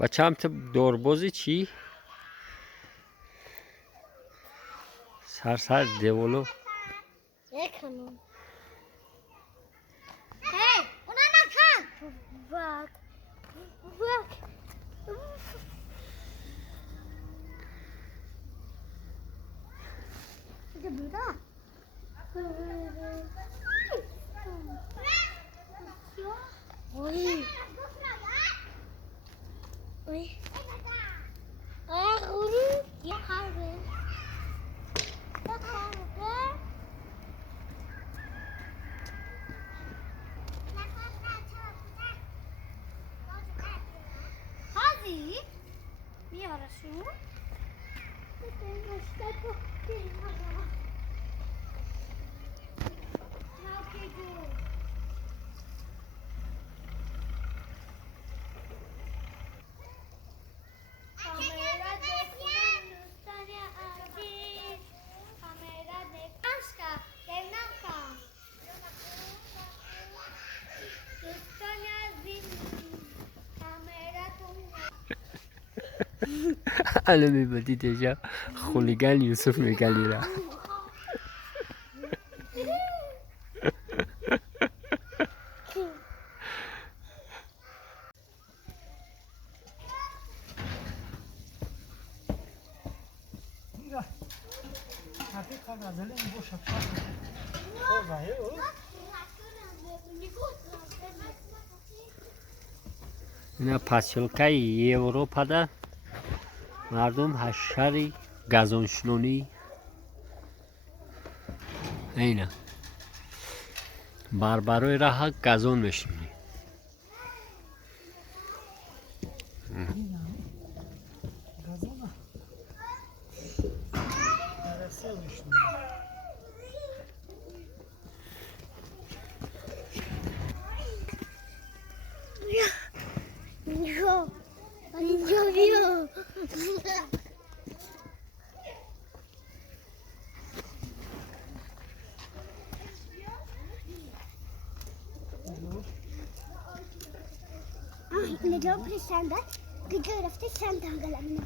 بچه هم دوربازی چی؟ سر دیولو یکمون هی اونا نکن بک اینجا Oi. Oi. Guru, ya kahve. Ya kahve. Hadi. Bir ara şu. الان میبودی دیجا خولیگن یوسف میگلی را اینا پاسیلکای اروپا ده مردم حشری گازونشنونی اینا برای راه گازون میشونی نجاو پرسنده که گرفته سنده هنگلمینه